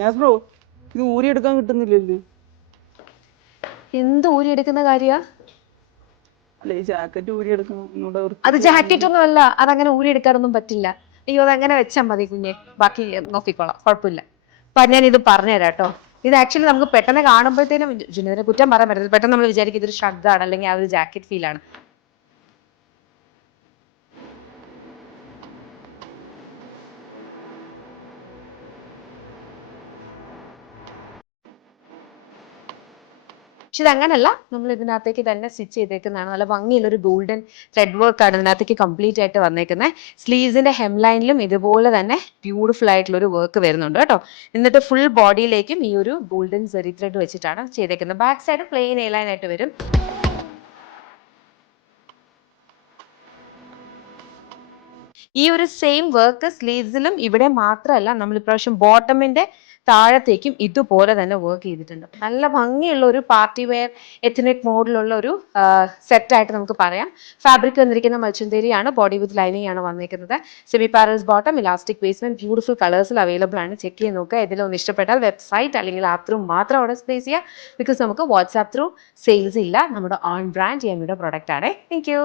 ഞാൻ ബ്രോ ഇത് ഊരിയെടുക്കാൻ കിട്ടുന്നില്ലല്ലോ. എന്ത് ഊരിയെടുക്കുന്ന കാര്യ? അല്ല ഈ ജാക്കറ്റ് ഊരിയെടുക്കണം. അത് ജാക്കറ്റ് ഒന്നും അല്ല, അതങ്ങനെ ഊരിയെടുക്കാനൊന്നും പറ്റില്ല. അയ്യോ, അതങ്ങനെ വെച്ചാൽ മതി കുഞ്ഞെ, ബാക്കി നോക്കിക്കോളാം, കുഴപ്പമില്ല. അപ്പൊ ഞാൻ ഇത് പറഞ്ഞുതരാം കേട്ടോ. ഇത് ആക്ച്വലി നമുക്ക് പെട്ടെന്ന് കാണുമ്പോഴത്തേനും ജുനേദിനെ കുറ്റം പറയാൻ പറ്റത്തില്ല. പെട്ടെന്ന് നമ്മൾ വിചാരിക്കും ഇതൊരു ഷർട്ടാണ് അല്ലെങ്കിൽ ആ ഒരു ജാക്കറ്റ് ഫീലാണ്. പക്ഷെ ഇത് അങ്ങനല്ല, നമ്മൾ ഇതിനകത്തേക്ക് തന്നെ സ്റ്റിച്ച് ചെയ്തേക്കുന്നതാണ്. നല്ല ഭംഗിയുള്ള ഒരു ഗോൾഡൻ ത്രെഡ് വർക്ക് ആണ് ഇതിനകത്തേക്ക് കംപ്ലീറ്റ് ആയിട്ട് വന്നേക്കുന്നത്. സ്ലീവ്സിന്റെ ഹെം ലൈനിലും ഇതുപോലെ തന്നെ ബ്യൂട്ടിഫുൾ ആയിട്ടുള്ള ഒരു വർക്ക് വരുന്നുണ്ട് കേട്ടോ. എന്നിട്ട് ഫുൾ ബോഡിയിലേക്കും ഈ ഒരു ഗോൾഡൻ സെറി ത്രെഡ് വെച്ചിട്ടാണ് ചെയ്തേക്കുന്നത്. Back side plain a line ആയിട്ട് വരും. ഈ ഒരു സെയിം വർക്ക് സ്ലീവ്സിലും ഇവിടെ മാത്രമല്ല, നമ്മൾ ഇപ്രാവശ്യം ബോട്ടമിന്റെ താഴത്തേക്കും ഇതുപോലെ തന്നെ വർക്ക് ചെയ്തിട്ടുണ്ട്. നല്ല ഭംഗിയുള്ള ഒരു പാർട്ടി വെയർ എത്നിക് മോഡിലുള്ള ഒരു സെറ്റായിട്ട് നമുക്ക് പറയാം. ഫാബ്രിക് വന്നിരിക്കുന്ന മൽച്ചന്തേരിയാണ്, ബോഡി വിത്ത് ലൈനിങ് ആണ് വന്നിരിക്കുന്നത്. സെമി പാരൽസ് ബോട്ടം, ഇലാസ്റ്റിക് വേസ്റ്റ്മെന്റ്, ബ്യൂട്ടിഫുൾ കളേഴ്സിൽ അവൈലബിൾ ആണ്. ചെക്ക് ചെയ്ത് നോക്കുക. ഇതിലൊന്ന് ഇഷ്ടപ്പെട്ടാൽ വെബ്സൈറ്റ് അല്ലെങ്കിൽ ആപ്പ് ത്രൂ മാത്രം ഓർഡർ പ്ലേസ് ചെയ്യുക. ബിക്കോസ് നമുക്ക് വാട്സ്ആപ്പ് ത്രൂ സെയിൽസ് ഇല്ല. നമ്മുടെ ഓൺ ബ്രാൻഡ് യമ്മിയുടെ പ്രൊഡക്റ്റ് ആണ്. Thank U.